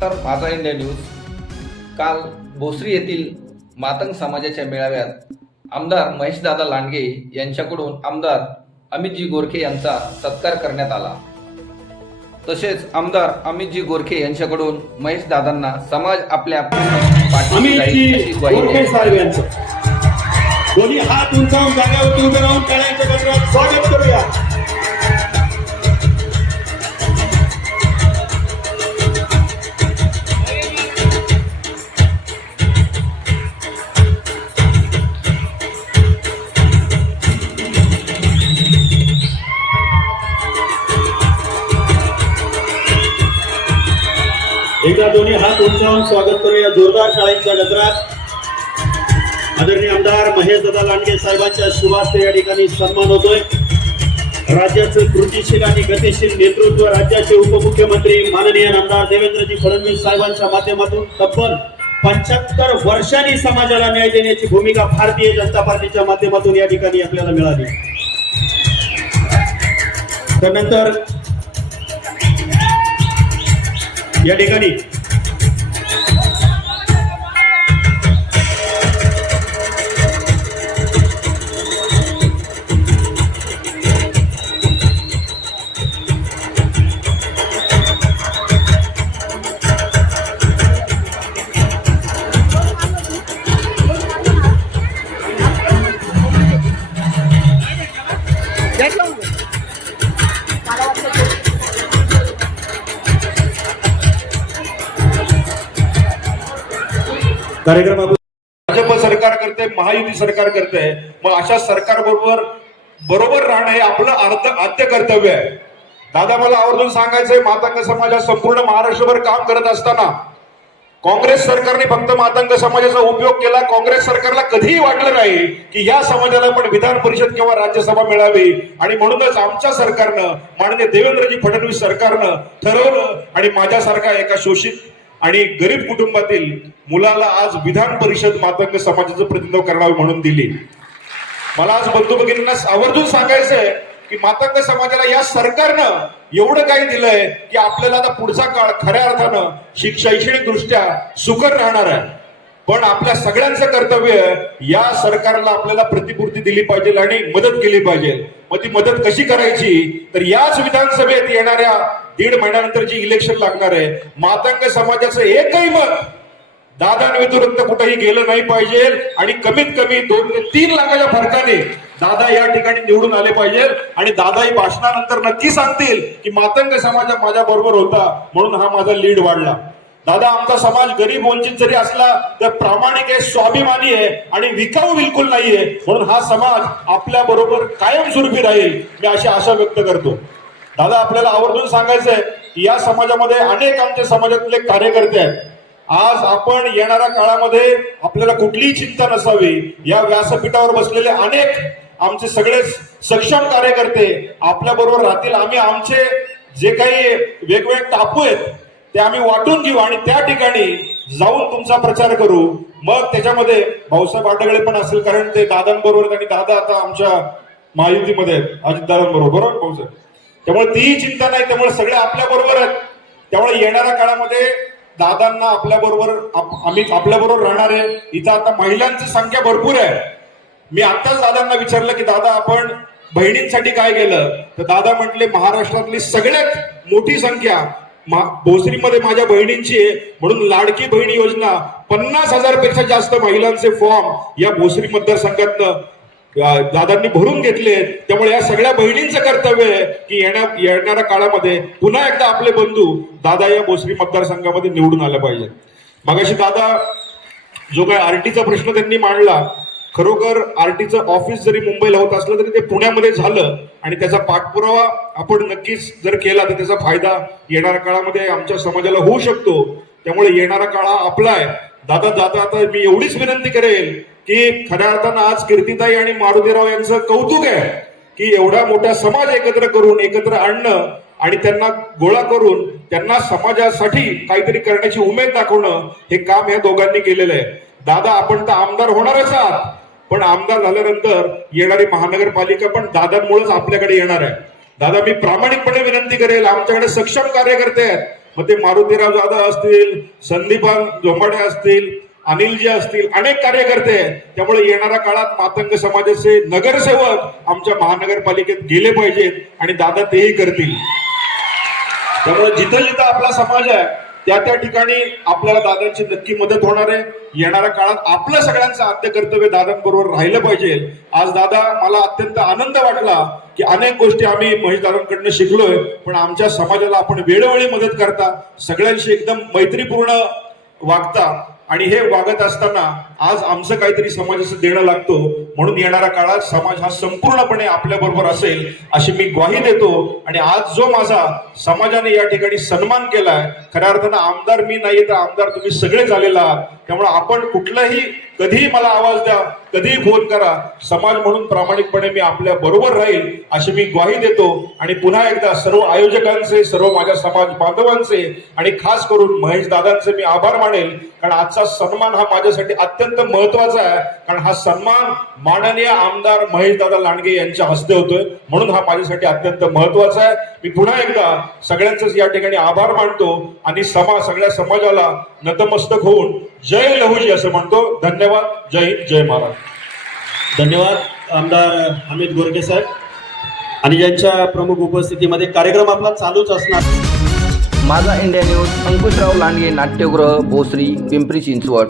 तर माझा India news. काल भोसरी येथील मातंग समाजाच्या मेळाव्यात आमदार महेशदादा लांडगे यांच्याकडून आमदार अमितजी गोरखे यांचा सत्कार करण्यात आला. तसेच आमदार अमितजी गोरखे यांच्याकडून महेशदादांना समाज आपल्या पाठीशी राहील एकदा दोन्ही हात उंचावून स्वागत करूया. जोरदार शाळेच्या गजरात आदरणीय आमदार महेश दादा लांडगे साहेबांच्या शुभास्ते या ठिकाणी सन्मान होतोय. राज्याचं कृतीशील आणि गतिशील नेतृत्व राज्याचे उपमुख्यमंत्री माननीय आमदार देवेंद्रजी फडणवीस साहेबांच्या माध्यमातून तब्बल पंच्याहत्तर वर्षांनी समाजाला न्याय देण्याची भूमिका भारतीय जनता पार्टीच्या माध्यमातून या ठिकाणी आपल्याला मिळाली. त्यानंतर या ठिकाणी कार्यक्रम भाजप सरकार करते महायुती सरकार करते. मग अशा सरकार बरोबर बरोबर राहणं हे आपलं अर्ध आद्य कर्तव्य आहे. दादा मला आवर्जून सांगायचंय मातांग समाज हा संपूर्ण महाराष्ट्रभर काम करत असताना काँग्रेस सरकारने फक्त मातांग समाजाचा उपयोग केला. काँग्रेस सरकारला कधीही वाटलं नाही की या समाजाला पण विधान परिषद किंवा राज्यसभा मिळावी. आणि म्हणूनच आमच्या सरकारनं माननीय देवेंद्रजी फडणवीस सरकारनं ठरवलं आणि माझ्यासारखा एका शोषित आणि गरीब कुटुंबातील मुलाला आज विधान परिषद मातंग समाजाचं प्रतिनिधित्व करावं म्हणून दिली. मला आज बंधू भगिनींना आवर्जून सांगायचंय की मातंग समाजाला या सरकारनं एवढं काही दिलंय की आपल्याला आता पुढचा काळ खऱ्या अर्थानं शैक्षणिक दृष्ट्या सुकर राहणार आहे. पण आपल्या सगळ्यांचं कर्तव्य या सरकारला आपल्याला प्रतिपूर्ती दिली पाहिजे आणि मदत केली पाहिजे. मग ती मदत कशी करायची? तर याच विधानसभेत येणाऱ्या दीड महिन्यानंतर जी इलेक्शन लागणार आहे मातंग समाजाचं एकही मत दादांविरुद्ध कुठेही गेलं नाही पाहिजे आणि कमीत कमी दोन ते तीन लाखाच्या फरकाने दादा या ठिकाणी निवडून आले पाहिजे आणि दादा ही भाषणानंतर नक्की सांगतील की मातंग समाज माझ्या बरोबर होता म्हणून हा माझा लीड वाढला. दादा आमचा समाज गरीब वंचित जरी असला तर प्रामाणिक आहे स्वाभिमानी आहे आणि विकाऊ बिलकुल नाहीये म्हणून हा समाज आपल्या बरोबर कायमस्वरूपी राहील. मी अशी आशा व्यक्त करतो. दादा आपल्याला आवर्जून सांगायचंय की या समाजामध्ये अनेक आमच्या समाजातले कार्यकर्ते आहेत. आज आपण येणाऱ्या काळामध्ये आपल्याला कुठलीही चिंता नसावी. या व्यासपीठावर बसलेले अनेक आमचे सगळे सक्षम कार्यकर्ते आपल्या बरोबर राहतील. आम्ही आमचे जे काही वेगवेगळे टापू आहेत ते आम्ही वाटून घेऊ आणि त्या ठिकाणी जाऊन तुमचा प्रचार करू. मग त्याच्यामध्ये भाऊसाहेब आटगळे पण असेल कारण ते दादांबरोबर आणि दादा आता आमच्या महायुतीमध्ये आहेत अजितदादांबरोबर. बरोबर भाऊसाहेब? त्यामुळे तीही चिंता नाही त्यामुळे सगळे आपल्या बरोबर आहेत. त्यामुळे येणाऱ्या काळामध्ये दादांना आपल्या बरोबर आम्ही आपल्या बरोबर राहणार आहे. इथं आता महिलांची संख्या भरपूर आहे. मी आत्ताच दादांना विचारलं की दादा आपण बहिणींसाठी काय केलं? तर दादा म्हटले महाराष्ट्रातली सगळ्यात मोठी संख्या मा- भोसरीमध्ये माझ्या बहिणींची आहे. म्हणून लाडकी बहिणी योजना पन्नास हजारपेक्षा जास्त महिलांचे फॉर्म या भोसरी मतदारसंघातनं दादांनी भरून घेतले. त्यामुळे या सगळ्या बहिणींचं कर्तव्य आहे की येण्या येणाऱ्या काळामध्ये पुन्हा एकदा आपले बंधू दादा या भोसरी मतदारसंघामध्ये निवडून आले पाहिजेत मगाशी दादा जो काय आरटीचा प्रश्न त्यांनी मांडला खरोखर आरटीचं ऑफिस जरी मुंबईला होत असलं तरी ते पुण्यामध्ये झालं आणि त्याचा पाठपुरावा आपण नक्कीच जर केला तर त्याचा फायदा येणाऱ्या काळामध्ये आमच्या समाजाला होऊ शकतो. त्यामुळे येणारा काळा आपला आहे. दादा जाता आता मी एवढीच विनंती करेल की खऱ्या अर्थानं आज कीर्तिताई आणि मारुतीराव यांचं कौतुक आहे की एवढा मोठा समाज एकत्र करून एकत्र आणणं आणि त्यांना गोळा करून त्यांना समाजासाठी काहीतरी करण्याची उमेद दाखवणं हे काम या दोघांनी केलेलं आहे. दादा आपण तर आमदार होणारच आहात पण आमदार झाल्यानंतर येणारी महानगरपालिका पण दादांमुळेच आपल्याकडे येणार आहे. दादा मी प्रामाणिकपणे विनंती करेल आमच्याकडे सक्षम कार्यकर्ते आहेत मग ते मारुतीराव जाधव असतील संदीपान झोंबाडे असतील अनिलजी असतील अनेक कार्यकर्ते त्यामुळे येणाऱ्या काळात मातंग समाजाचे नगरसेवक आमच्या महानगरपालिकेत गेले पाहिजेत आणि दादा तेही करतील. त्यामुळे जिथं जिथं आपला समाज आहे त्या त्या ठिकाणी आपल्याला दादांची नक्की मदत होणार आहे. येणाऱ्या काळात आपलं सगळ्यांचं आद्य कर्तव्य दादांबरोबर राहिलं पाहिजे. आज दादा मला अत्यंत आनंद वाटला की अनेक गोष्टी आम्ही महेश दादांकडनं शिकलोय पण आमच्या समाजाला आपण वेळोवेळी मदत करता. सगळ्यांशी एकदम मैत्रीपूर्ण वागता. आणि हे वागत असताना आज आमचं काहीतरी समाजाचं देणं लागतो. म्हणून येणाऱ्या काळात समाज हा संपूर्णपणे आपल्या बरोबर असेल अशी मी ग्वाही देतो. आणि आज जो माझा समाजाने या ठिकाणी सन्मान केलाय खऱ्या अर्थानं आमदार मी नाही तर आमदार तुम्ही सगळे झालेला आहात. त्यामुळे आपण कुठलाही कधीही मला आवाज द्या कधीही फोन करा. समाज म्हणून प्रामाणिकपणे मी आपल्या बरोबर राहील अशी मी ग्वाही देतो. आणि पुन्हा एकदा सर्व आयोजकांचे सर्व माझ्या समाज बांधवांचे आणि खास करून महेश दादांचे मी आभार मानेल. कारण आजचा सन्मान हा माझ्यासाठी अत्यंत महत्त्वाचा आहे. कारण हा सन्मान माननीय आमदार महेश दादा लांडगे यांच्या हस्ते होतोय. म्हणून हा माझ्यासाठी अत्यंत महत्त्वाचा आहे. मी पुन्हा एकदा सगळ्यांचंच या ठिकाणी आभार मानतो आणि समा सगळ्या समाजाला नतमस्तक होऊन जय लहुजी असं म्हणतो. धन्यवाद. जय हिंद जय महाराज धन्यवाद आमदार अमित गोरके साहेब. आणि यांच्या प्रमुख उपस्थितीमध्ये कार्यक्रम आपला चालूच असणार. माझा इंडिया न्यूज अंकुशराव लांडगे नाट्यगृह भोसरी पिंपरी चिंचवड.